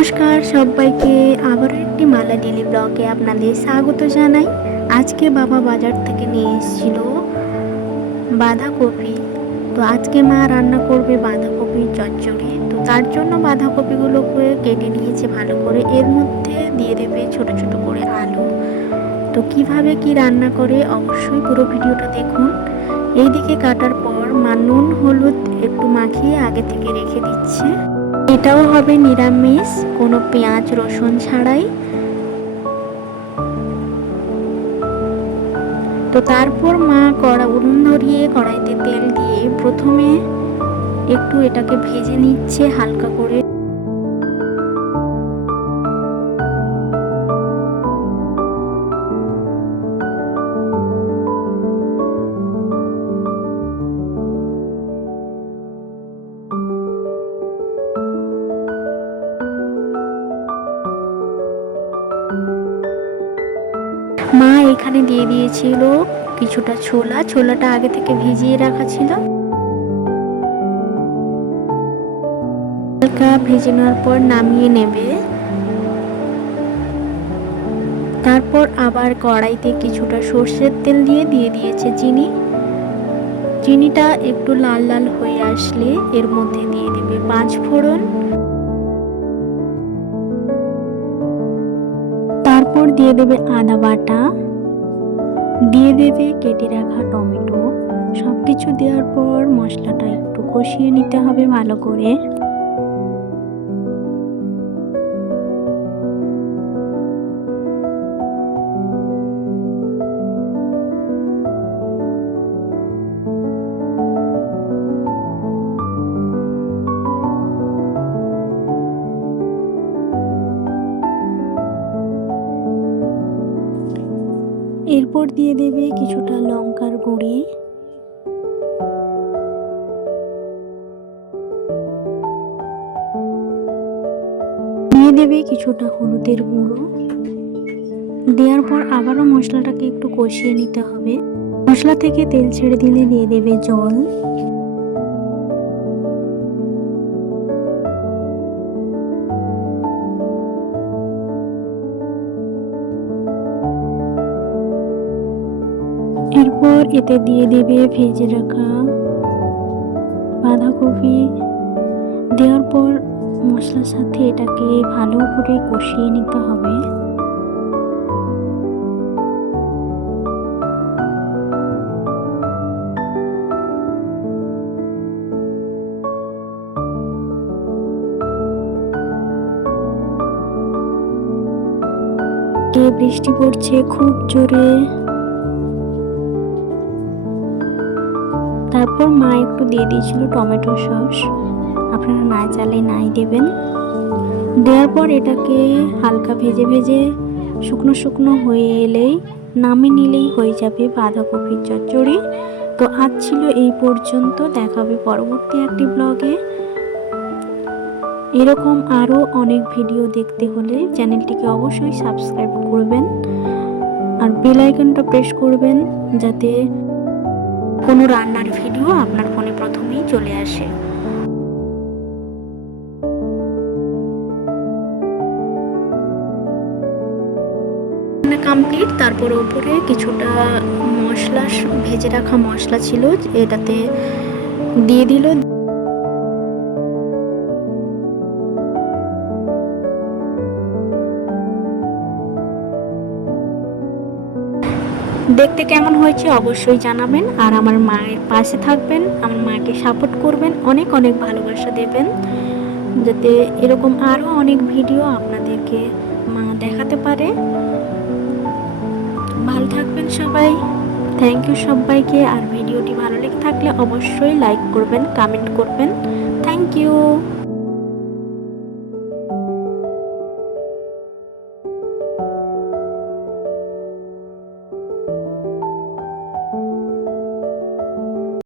নমস্কার সবাইকে, আবার একটি মালা ডেলি ব্লগে আপনাদের স্বাগত জানাই। আজকে বাবা বাজার থেকে নিয়ে এসেছিল বাঁধাকপি। তো আজকে মা রান্না করবে বাঁধাকপির চচ্চড়ি। তো তার জন্য বাঁধাকপিগুলোকে কেটে নিয়েছে ভালো করে, এর মধ্যে দিয়ে দেবে ছোট ছোট করে আলু। তো কিভাবে কি রান্না করে অবশ্যই পুরো ভিডিওটা দেখুন। এইদিকে কাটার পর মা নুন হলুদ একটু মাখিয়ে আগে থেকে রেখে দিচ্ছে। এটাও হবে নিরামিষ, কোনো পেঁয়াজ রসুন ছাড়াই। তো তারপর মা উনুন ধরিয়ে কড়াইতে তেল দিয়ে প্রথমে একটু এটাকে ভেজে নিচ্ছে হালকা করে। মা এখানে দিয়ে দিয়েছিল কিছুটা ছোলাটা আগে থেকে ভিজিয়ে রাখা ছিল। হালকা ভেজে নেওয়ার পর নামিয়ে নেবে। তারপর আবার কড়াইতে কিছুটা সর্ষের তেল দিয়ে দিয়েছে চিনিটা একটু লাল লাল হয়ে আসলে এর মধ্যে দিয়ে দেবে 5 ফোড়ন। তারপর দিয়ে দেবে আদা বাটা, দিয়ে দেবে কেটে রাখা টমেটো। সবকিছু দেওয়ার পর মশলাটা একটু কষিয়ে নিতে হবে ভালো করে। এরপর দিয়ে দেবে কিছুটা লঙ্কার গুঁড়ি, দিয়ে দেবে কিছুটা হলুদের গুঁড়ো। দেওয়ার পর আবারও মশলাটাকে একটু কষিয়ে নিতে হবে। মশলা থেকে তেল ছেড়ে দিলে দিয়ে দেবে জল। এরপর এতে দিয়ে দেবে ভেজে রাখা বাঁধাকপি। দেওয়ার পর মশলার সাথে এটাকে ভালো করে কষিয়ে নিতে হবে। বৃষ্টি পড়ছে খুব জোরে। তারপর মা একটু দিয়ে দিয়েছিল টমেটো সস, আপনারা না চাইলে নাই দেবেন। দেওয়ার পর এটাকে হালকা ভেজে শুকনো শুকনো হয়ে এলেই নামিয়ে নিলেই হয়ে যাবে বাঁধাকপির চচ্চড়ি। তো আজ ছিল এই পর্যন্ত, দেখা হবে পরবর্তী একটি ব্লগে। এরকম আরও অনেক ভিডিও দেখতে হলে চ্যানেলটিকে অবশ্যই সাবস্ক্রাইব করবেন আর বেল আইকনটা প্রেস করবেন যাতে কোনো রান্নার ভিডিও আপনার ফোনে প্রথমেই চলে আসে। কমপ্লিট। তারপর উপরে কিছুটা মশলা, ভেজে রাখা মশলা ছিল, এটাতে দিয়ে দিল। দেখতে কেমন হয়েছে অবশ্যই জানাবেন, আর আমার মায়ের পাশে থাকবেন, আমার মাকে সাপোর্ট করবেন, অনেক অনেক ভালোবাসা দেবেন যাতে এরকম আরও অনেক ভিডিও আপনাদেরকে মা দেখাতে পারে। ভালো থাকবেন সবাই। থ্যাংক ইউ সবাইকে। আর ভিডিওটি ভালো লেগে থাকলে অবশ্যই লাইক করবেন, কমেন্ট করবেন। Thank you.